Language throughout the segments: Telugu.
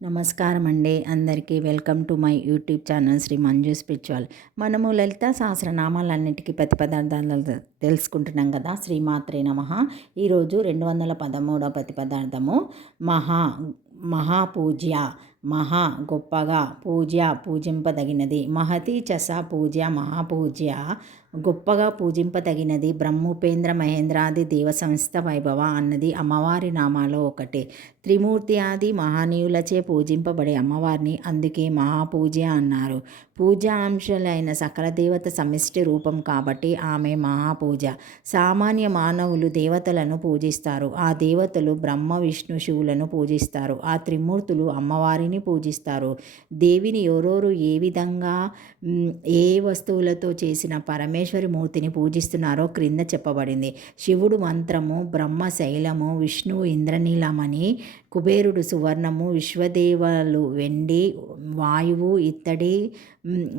నమస్కారం అండి. అందరికీ welcome to my YouTube channel Shri Manju spiritual. మనము లలితా సహస్రనామాలన్నిటికీ ప్రతిపదార్థాలు తెలుసుకుంటున్నాం కదా. శ్రీమాత్రే నమః. ఈరోజు 213వ ప్రతిపదార్థము మహాపూజ్య. మహా గొప్పగా, పూజ్య పూజింపదగినది. మహతి చస పూజ్య మహాపూజ్య గొప్పగా పూజింపదగినది. బ్రహ్మోపేంద్ర మహేంద్రాది దేవ సంస్థ వైభవ అన్నది అమ్మవారి నామాలో ఒకటి. త్రిమూర్తి ఆది మహనీయులచే పూజింపబడే అమ్మవారిని అందుకే మహాపూజ్య అన్నారు. పూజా అంశాలైన సకల దేవత సమిష్టి రూపం కాబట్టి ఆమె మహాపూజ. సామాన్య మానవులు దేవతలను పూజిస్తారు. ఆ దేవతలు బ్రహ్మ విష్ణు శివులను పూజిస్తారు. ఆ త్రిమూర్తులు అమ్మవారిని పూజిస్తారు. దేవిని ఎవరెవరు ఏ విధంగా ఏ వస్తువులతో చేసిన పరమేశ్వరి మూర్తిని పూజిస్తున్నారో క్రింద చెప్పబడింది. శివుడు మంత్రము, బ్రహ్మ శైలము, విష్ణువు ఇంద్రనీలమణి, కుబేరుడు సువర్ణము, విశ్వదేవలు వెండి, వాయువు ఇత్తడి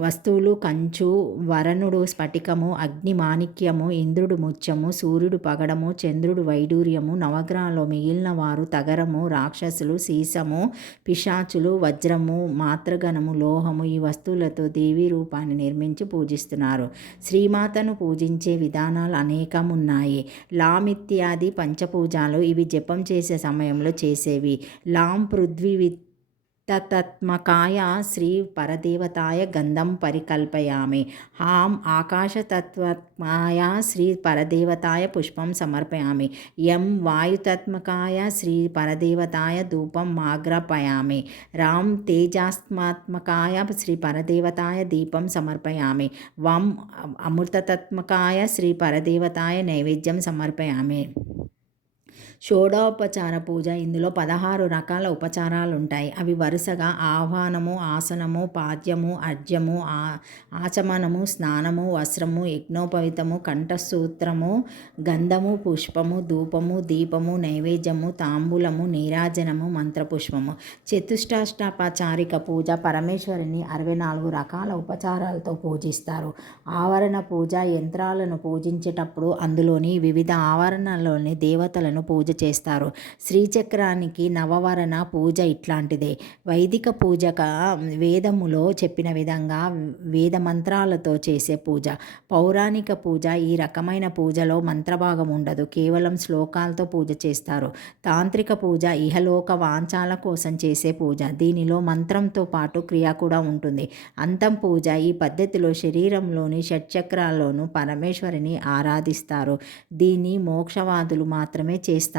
వస్తువులు కంచు, వరుణుడు స్ఫటికము, అగ్ని మాణిక్యము, ఇంద్రుడు ముత్యము, సూర్యుడు పగడము, చంద్రుడు వైడూర్యము, నవగ్రహాల్లో మిగిలిన వారు తగరము, రాక్షసులు సీసము, పిశాచులు వజ్రము, మాతృగణము లోహము. ఈ వస్తువులతో దేవీ రూపాన్ని నిర్మించి పూజిస్తున్నారు. శ్రీమాతను పూజించే విధానాలు అనేకం ఉన్నాయి. లామిత్యాది పంచపూజాలు ఇవి జపం చేసే సమయంలో చేసేవి. లాం పృథ్వీ తత్మకాయ శ్రీ పరదేవతాయ గంధం పరికల్పయామి. హాం ఆకాశతత్వత్మాయ శ్రీ పరదేవతాయ పుష్పం సమర్పయామి. యం వాయుతత్మకాయ శ్రీ పరదేవతాయ ధూపం ఆగ్రాపయామి. రాం తేజాత్మకాయ శ్రీ పరదేవతాయ దీపం సమర్పయామి. వం అమృతతత్మకాయ శ్రీ పరదేవతాయ నైవేద్యం సమర్పయామి. షోడోపచార పూజ. ఇందులో 16 రకాల ఉపచారాలు ఉంటాయి. అవి వరుసగా ఆహ్వానము, ఆసనము, పాద్యము, అర్ఘ్యము, ఆచమనము, స్నానము, వస్త్రము, యజ్ఞోపవితము, కంఠసూత్రము, గంధము, పుష్పము, ధూపము, దీపము, నైవేద్యము, తాంబూలము, నీరాజనము, మంత్రపుష్పము. చతుష్టాష్టాపచారిక పూజ. పరమేశ్వరిని 64 రకాల ఉపచారాలతో పూజిస్తారు. ఆవరణ పూజ. యంత్రాలను పూజించేటప్పుడు అందులోని వివిధ ఆవరణలోని దేవతలను పూజ చేస్తారు. శ్రీచక్రానికి నవవరణ పూజ ఇట్లాంటిదే. వైదిక పూజక వేదములో చెప్పిన విధంగా వేద మంత్రాలతో చేసే పూజ. పౌరాణిక పూజ. ఈ రకమైన పూజలో మంత్రభాగం ఉండదు, కేవలం శ్లోకాలతో పూజ చేస్తారు. తాంత్రిక పూజ ఇహలోక వాంఛాల కోసం చేసే పూజ. దీనిలో మంత్రంతో పాటు క్రియ కూడా ఉంటుంది. అంతం పూజ. ఈ పద్ధతిలో శరీరంలోని షట్చక్రాల్లోనూ పరమేశ్వరిని ఆరాధిస్తారు. దీన్ని మోక్షవాదులు మాత్రమే చేస్తారు.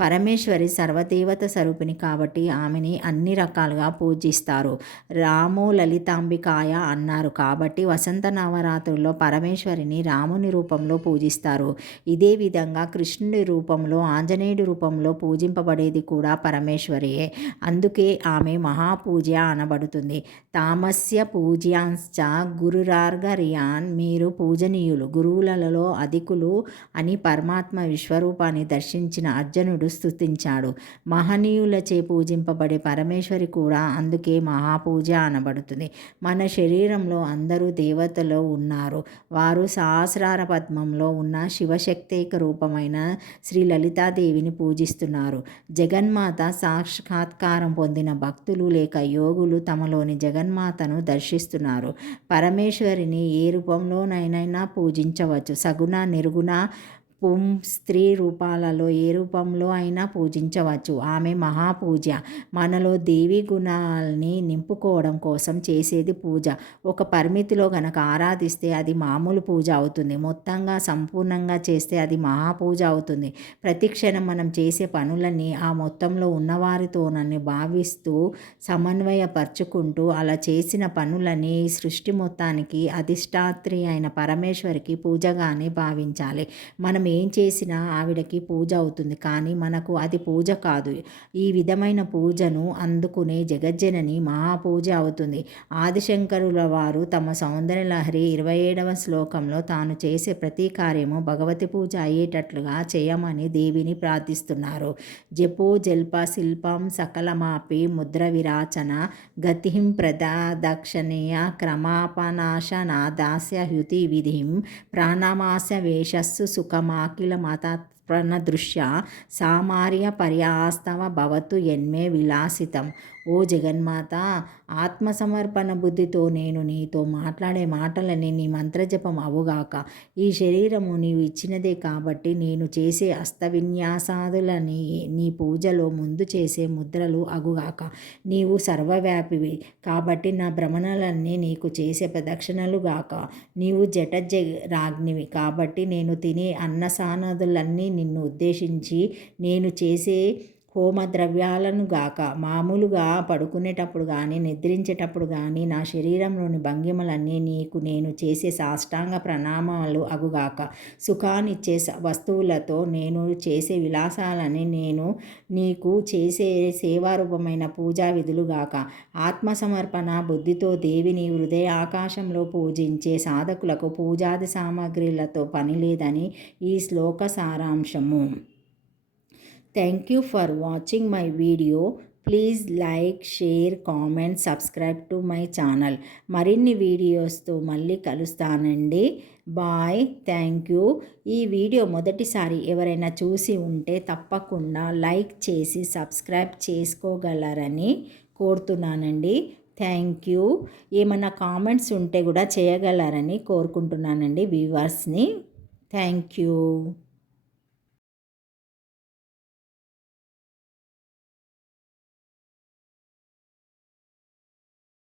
పరమేశ్వరి సర్వదేవత స్వరూపిణి కాబట్టి ఆమెని అన్ని రకాలుగా పూజిస్తారు. రామో లలితాంబికాయ అన్నారు కాబట్టి వసంత నవరాత్రుల్లో పరమేశ్వరిని రాముని రూపంలో పూజిస్తారు. ఇదే విధంగా కృష్ణుడి రూపంలో, ఆంజనేయుడి రూపంలో పూజింపబడేది కూడా పరమేశ్వరియే. అందుకే ఆమె మహాపూజ్య అనబడుతుంది. తామస్య పూజ్యాంశ్చ గురురార్ఘర్యాన్. మీరు పూజనీయులు, గురువులలో అధికులు అని పరమాత్మ విశ్వరూపాన్ని దర్శించిన అర్జునుడు స్తుతించాడు. మహనీయులచే పూజింపబడే పరమేశ్వరి కూడా అందుకే మహాపూజ అనబడుతుంది. మన శరీరంలో అందరూ దేవతలు ఉన్నారు. వారు సహస్రార పద్మంలో ఉన్న శివశక్తేక రూపమైన శ్రీ లలితాదేవిని పూజిస్తున్నారు. జగన్మాత సాక్షాత్కారం పొందిన భక్తులు లేక యోగులు తమలోని జగన్మాతను దర్శిస్తున్నారు. పరమేశ్వరిని ఏ రూపంలోనైనా పూజించవచ్చు. సగుణ, నిర్గుణ, స్త్రీ రూపాలలో ఏ రూపంలో అయినా పూజించవచ్చు. ఆమె మహాపూజ. మనలో దేవి గుణాలని నింపుకోవడం కోసం చేసేది పూజ. ఒక పరిమితిలో గనక ఆరాధిస్తే అది మామూలు పూజ అవుతుంది. మొత్తంగా సంపూర్ణంగా చేస్తే అది మహాపూజ అవుతుంది. ప్రతి క్షణం మనం చేసే పనులన్నీ ఆ మొత్తంలో ఉన్నవారితోనని భావిస్తూ సమన్వయపరుచుకుంటూ అలా చేసిన పనులని సృష్టి మొత్తానికి అధిష్టాత్రి అయిన పరమేశ్వరికి పూజగానే భావించాలి. మనం ఏం చేసినా ఆవిడకి పూజ అవుతుంది, కానీ మనకు అది పూజ కాదు. ఈ విధమైన పూజను అందుకునే జగజ్జనని మహాపూజ అవుతుంది. ఆదిశంకరుల వారు తమ సౌందర్యలహరి 27వ శ్లోకంలో తాను చేసే ప్రతి కార్యము భగవతి పూజ అయ్యేటట్లుగా చేయమని దేవిని ప్రార్థిస్తున్నారు. జపో జల్ప శిల్పం సకలమాపి ముద్ర విరాచన గతిం ప్రదక్షిణీయ క్రమాపనాశనాదాస్య హ్యుతి విధిం ప్రాణమాస్య వేషస్సు సుఖమాకిల మతాత్ప్రణ దృశ్య సామార్య పర్యాస్తవ భవతు యన్మే విలాసితం. ఓ జగన్మాత, ఆత్మసమర్పణ బుద్ధితో నేను నీతో మాట్లాడే మాటలని నీ మంత్రజపం అవుగాక. ఈ శరీరము నీవు ఇచ్చినదే కాబట్టి నేను చేసే విన్యాసాదులని నీ పూజలో ముందు చేసే ముద్రలు అగుగాక. నీవు సర్వవ్యాపివి కాబట్టి నా భ్రమణలన్నీ నీకు చేసే ప్రదక్షిణలు గాక. నీవు రాజ్ఞివి కాబట్టి నేను తినే అన్నసానదులన్నీ నిన్ను ఉద్దేశించి నేను చేసే హోమద్రవ్యాలను గాక. మామూలుగా పడుకునేటప్పుడు కానీ నిద్రించేటప్పుడు కానీ నా శరీరంలోని భంగిమలన్నీ నీకు నేను చేసే సాష్టాంగ ప్రణామాలు అగుగాక. సుఖాన్నిచ్చే వస్తువులతో నేను చేసే విలాసాలని నేను నీకు చేసే సేవారూపమైన పూజా విధులుగాక. ఆత్మసమర్పణ బుద్ధితో దేవిని హృదయాకాశంలో పూజించే సాధకులకు పూజాది సామాగ్రిలతో పని లేదని ఈ శ్లోక సారాంశము. Thank you for watching my video. Please like, share, comment, subscribe to my channel. మరిన్ని వీడియోస్తో మళ్ళీ కలుస్తానండి. బాయ్. Thank you. ఈ వీడియో మొదటిసారి ఎవరైనా చూసి ఉంటే తప్పకుండా లైక్ చేసి సబ్స్క్రైబ్ చేసుకోగలరని కోరుతున్నానండి. Thank you. ఏమైనా కామెంట్స్ ఉంటే కూడా చేయగలరని కోరుకుంటున్నానండి వ్యూవర్స్ని. Thank you.